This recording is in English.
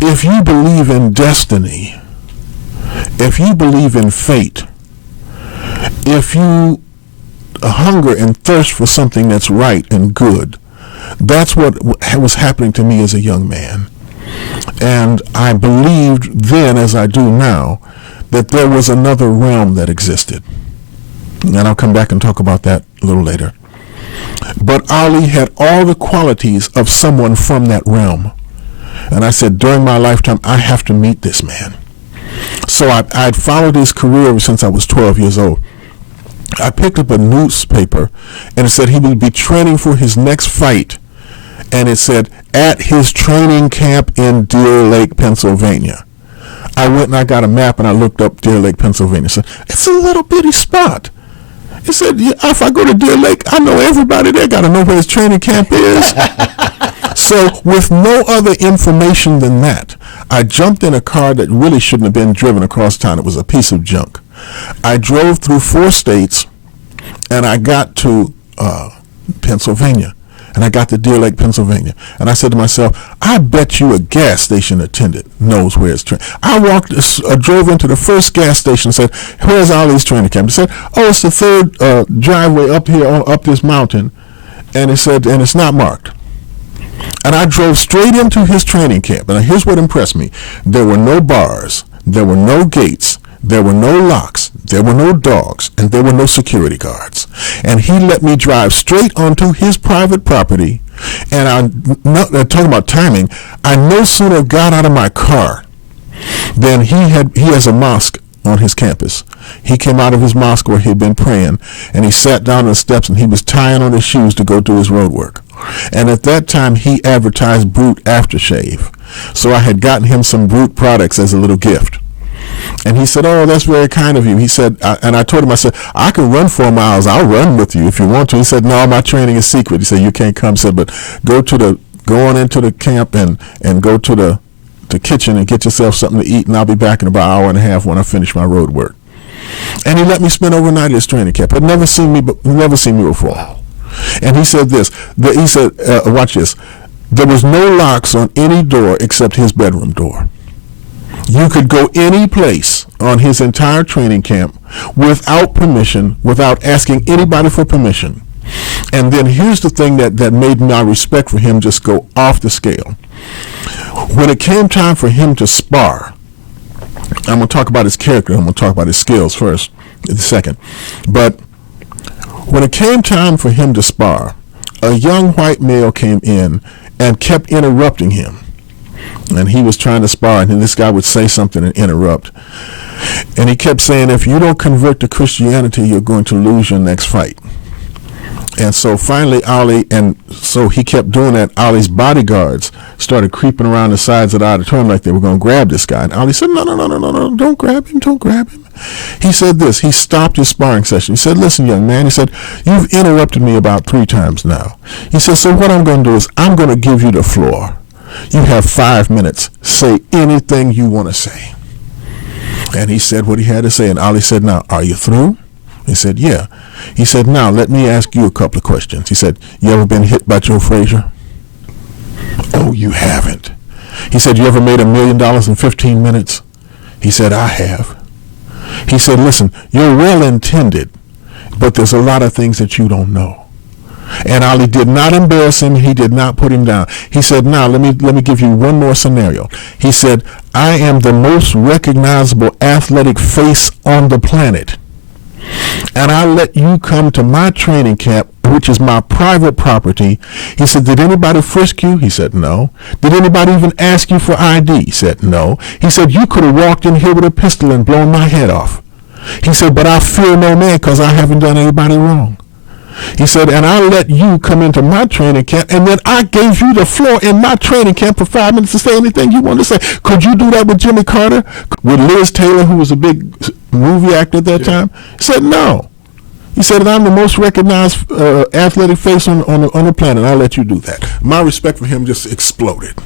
if you believe in destiny, if you believe in fate, if you hunger and thirst for something that's right and good, that's what was happening to me as a young man. And I believed then, as I do now, that there was another realm that existed. And I'll come back and talk about that a little later. But Ali had all the qualities of someone from that realm. And I said, during my lifetime, I have to meet this man. So I'd followed his career ever since I was 12 years old. I picked up a newspaper, and it said he would be training for his next fight. And it said, at his training camp in Deer Lake, Pennsylvania. I went and I got a map, and I looked up Deer Lake, Pennsylvania. I said, it's a little bitty spot. He said, yeah, if I go to Deer Lake, I know everybody there. Got to know where his training camp is. So with no other information than that, I jumped in a car that really shouldn't have been driven across town. It was a piece of junk. I drove through 4 states, and I got to Pennsylvania. And I got to Deer Lake, Pennsylvania. And I said to myself, I bet you a gas station attendant knows where it's training. I drove into the first gas station and said, where's Ali's training camp? He said, oh, it's the third driveway up here, up this mountain. And it said, and it's not marked. And I drove straight into his training camp. And here's what impressed me. There were no bars. There were no gates. There were no locks, there were no dogs, and there were no security guards. And he let me drive straight onto his private property. And talking about timing, I no sooner got out of my car than he has a mosque on his campus. He came out of his mosque where he'd been praying, and he sat down on the steps, and he was tying on his shoes to go do his road work. And at that time, he advertised Brute aftershave. So I had gotten him some Brute products as a little gift. And he said, oh, that's very kind of you. He said, and I told him, I said, I can run 4 miles. I'll run with you if you want to. He said, no, my training is secret. He said, you can't come. He said, but go on into the camp and go to the kitchen and get yourself something to eat, and I'll be back in about an hour and a half when I finish my road work. And he let me spend overnight at his training camp. He'd never seen me before. Wow. And he said this. He said, watch this. There was no locks on any door except his bedroom door. You could go any place on his entire training camp without permission, without asking anybody for permission. And then here's the thing that made my respect for him just go off the scale. When it came time for him to spar, I'm going to talk about his character, I'm going to talk about his skills first, in a second. But when it came time for him to spar, a young white male came in and kept interrupting him. And he was trying to spar, and then this guy would say something and interrupt. And he kept saying, if you don't convert to Christianity, you're going to lose your next fight. And so finally so he kept doing that. Ali's bodyguards started creeping around the sides of the auditorium like they were going to grab this guy. And Ali said, no, don't grab him. He said this. He stopped his sparring session. He said, listen, young man. He said, you've interrupted me about 3 times now. He said, so what I'm going to do is I'm going to give you the floor. You have 5 minutes. Say anything you want to say. And he said what he had to say. And Ali said, now, are you through? He said, yeah. He said, now, let me ask you a couple of questions. He said, you ever been hit by Joe Frazier? Oh, you haven't. He said, you ever made $1 million in 15 minutes? He said, I have. He said, listen, you're well-intended, but there's a lot of things that you don't know. And Ali did not embarrass him. He did not put him down. He said, now, let me give you one more scenario. He said, I am the most recognizable athletic face on the planet. And I let you come to my training camp, which is my private property. He said, did anybody frisk you? He said, no. Did anybody even ask you for ID? He said, no. He said, you could have walked in here with a pistol and blown my head off. He said, but I fear no man because I haven't done anybody wrong. He said, and I let you come into my training camp, and then I gave you the floor in my training camp for 5 minutes to say anything you want to say. Could you do that with Jimmy Carter? With Liz Taylor, who was a big movie actor at that time? He said, no. He said, I'm the most recognized athletic face on the planet. I let you do that. My respect for him just exploded.